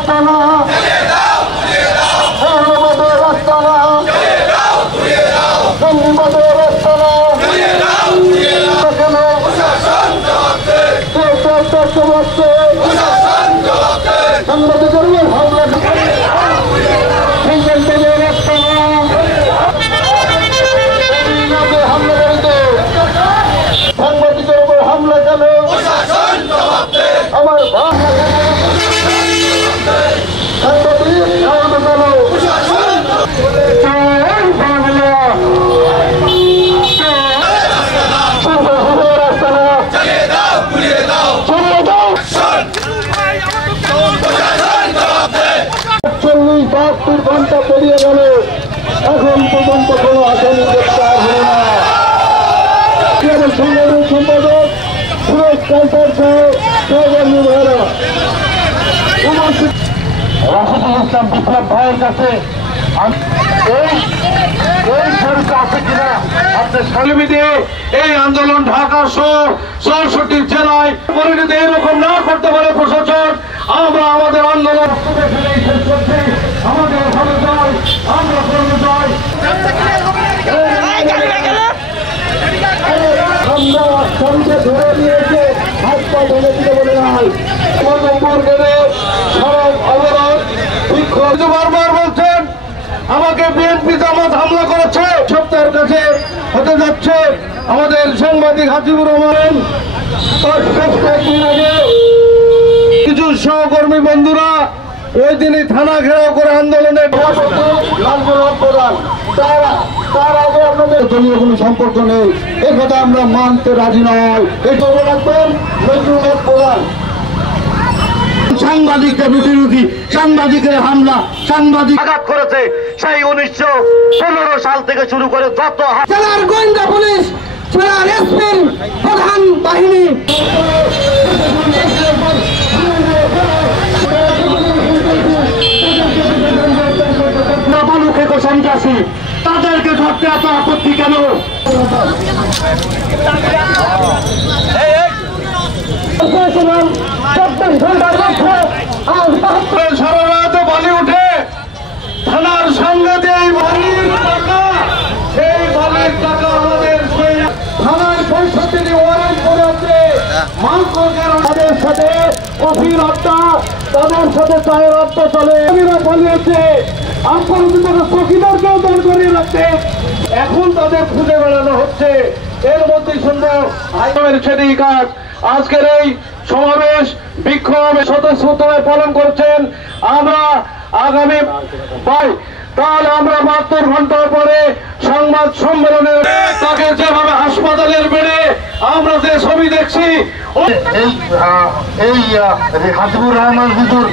আস্তানা মৌলবাদের আস্তানা জঙ্গিবাদের আস্তানা সাংবাদিকের হামলা সাংবাদিকের উপর হামলা কেন আমার ঘন্টা পেরিয়ে গেল এখন পর্যন্ত কোনো আসামি গ্রেপ্তার হল না। সংগঠন সম্পাদক সুরেশ কালচার সহকর্মী ভাইরা রাশিদুল ইসলাম বিপ্লব ভাইয়ের কাছে এই আন্দোলন ঢাকা সহ ৬৪ জেলায় পরিণতি এরকম না করতে পারে প্রশাসন। আমরা আমাদের আন্দোলন আমাদের ভালো চাই, আমরা করতে চাই। আমরা সঙ্গে ধরে নিয়েছে হাত পা ধরে দিতে বলে নাই নম্বর গেলে সড়ক অবরোধ বিক্ষোভ বারবার বলছেন আমাকে বিএনপি জামাত হামলা করেছে। সপ্তাহের কাছে হতে যাচ্ছে আমাদের সাংবাদিক হাজিবুর রহমান কয়েকদিন আগে কিছু সহকর্মী বন্ধুরা ওই দিনই থানা ঘেরাও করে আন্দোলনে তার আগে আপনাদের দলীয় কোনো সম্পর্ক নেই, এ কথা আমরা মানতে রাজি নয়। এই খবর রাখবেন প্রধান সাংবাদিককে বিরোধী সাংবাদিকের হামলা সাংবাদিক আঘাত করেছে সেই 1915 সাল থেকে শুরু করে যত জেলার গোয়েন্দা পুলিশ জেলার এসপি প্রধান বাহিনী সন্ত্রাসী তাদেরকে ধরতে এত আপত্তি কেন? সারা রাত বালি উঠে থানার সঙ্গে এই বালির টাকা সেই বালির টাকা আমাদের থানায় ৬৫ ওয়ারেন্ট করে আছে তাদের সাথে কফির আড্ডা তাদের সাথে চায়ের আড্ডা চলে পালিয়েছে। চৌকিদারকেও দাঁড় করিয়ে রাখতে এখন তাদের খুঁজে বেড়ানো হচ্ছে। এর মধ্যে সুন্দর আইনের সেটাই কাজ। আজকের এই সমাবেশ বিক্ষোভ স্বতঃস্ফূর্তভাবে পালন করছেন। আমরা আগামী তাহলে আমরা ৭২ ঘন্টা পরে সংবাদ সম্মেলনে তাকে যেভাবে হাসপাতালের বেড়ে আমরা যে ছবি দেখছি এই হাজিবুর রহমান হুজুর